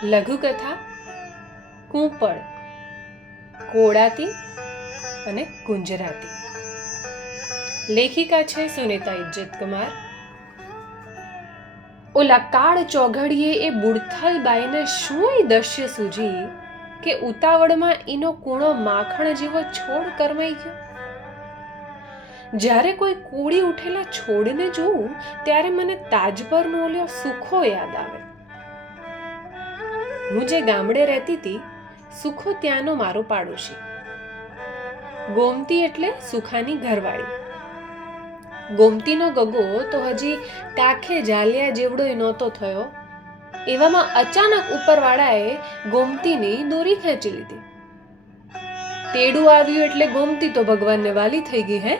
લઘુકથા કૂંપળ, કોડાતી અને ગુંજરાતી. લેખિકા છે સુનીતા ઇજ્જતકુમાર. ઓલા કાળ ચોઘડીએ એ બુડથલ બાઈને શું દસ્ય સૂજી કે ઉતાવળમાં એનો કૂણો માખણ જેવો છોડ કરમાઈ ગયો. જ્યારે કોઈ કૂડી ઉઠેલા છોડને જોઉં ત્યારે મને તાજપરનો ઓલ્યો સુખો યાદ આવે. હું જે ગામડે રહેતી હતી, સુખો ત્યાંનો મારો પાડોશી. ગોમતી એટલે સુખાની ઘરવાળી. ગોમતીનો ગગો તો હજી કાખે જાલિયા જેવડો નહોતો થયો, એવામાં અચાનક ઉપરવાળાએ ગોમતીની દોરી ખેંચી લીધી. તેડું આવ્યું એટલે ગોમતી તો ભગવાનને વાલી થઈ ગઈ. હે,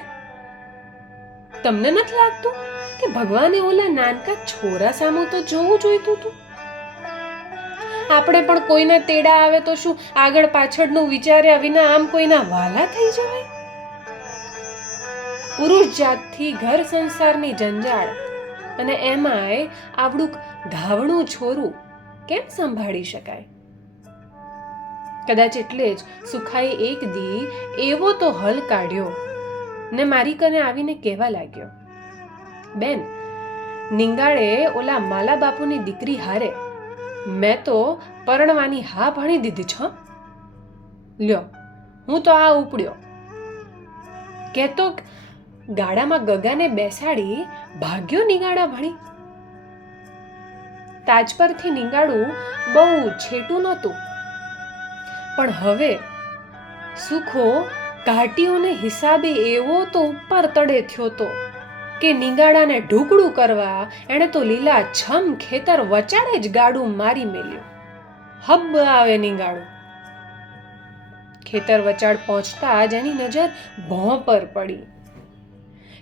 તમને નથી લાગતું કે ભગવાને ઓલા નાનકા છોરા સામું તો જોવું જોઈતું હતું? આપણે પણ કોઈના તેડા આવે તો શું આગળ પાછળનું વિચાર્યા વિના આમ કોઈના વાલા થઈ જવાય? પુરુષ જાતથી ઘર સંસારની જંજાળ અને એમાંય આવડું ધાવણું છોરું કેમ સંભાળી શકાય? કદાચ એટલે જ સુખાએ એક દી એવો તો હલ કાઢ્યો ને મારી કને આવીને કહેવા લાગ્યો, બેન, નિંગાળે ઓલા માલા બાપુની દીકરી હારે મેં તો પરણવાની હા ભણી દીધી છે. લ્યો, હું તો આ ઉપડ્યો. કહેતો ગાડામાં ગગાને બેસાડી ભાગ્યો નિગાડા ભણી. તાજ પરથી નિગાડું બહુ છેટું નહોતું, પણ હવે સુખો ઘાટીઓને હિસાબે એવો તો ઉપર તડે થયો તો કે નિગાડાને ઢુકડું કરવા એણે તો લીલા છમ ખેતર વચાડે જ ગાડું મારી મેલ્યું. હબ આવે નિગાડું. ખેતર વચાડ પહોંચતા જ એની નજર ભોં પર પડી.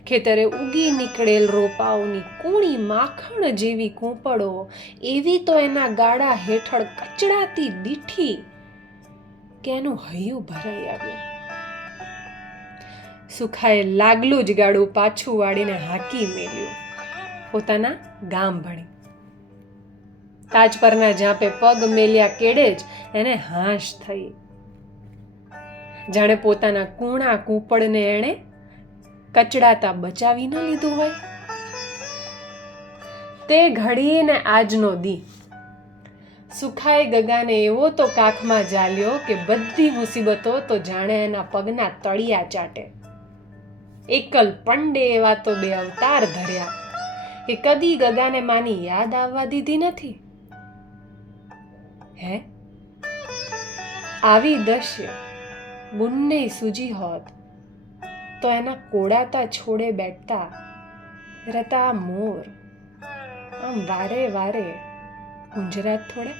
ખેતરે ઉગી નીકળેલ રોપાઓની કૂણી માખણ જેવી કૂંપળો એવી તો એના ગાડા હેઠળ કચડાતી દીઠી કે એનું હૈયું ભરાઈ આવ્યું. સુખાએ લાગલું જ ગાડું પાછું વાળીને હાકી મેલ્યું. પોતાના ગામ ભણી. તાજ પરના જાપે પગ મેલ્યા કેડે જ એને હાશ થઈ. જાણે પોતાના કૂણા કૂંપળને એણે કચડાતા બચાવી ન લીધું હોય. તે ઘડીને આજનો દી સુખાએ ગગાને એવો તો કાખમાં ઝાલ્યો કે બધી મુસીબતો તો જાણે એના પગના તળિયા ચાટે. એકલ પંડે એવા તો બે અવતાર ધર્યા કે કદી ગગાને માની યાદ આવવા દીધી નથી. હે, આવી દશ્ય બુન્ને સૂજી હોત તો એના કોડાતા છોડે બેઠતા રતા મોર આમ વારે વારે ગુંજરાત થોડે.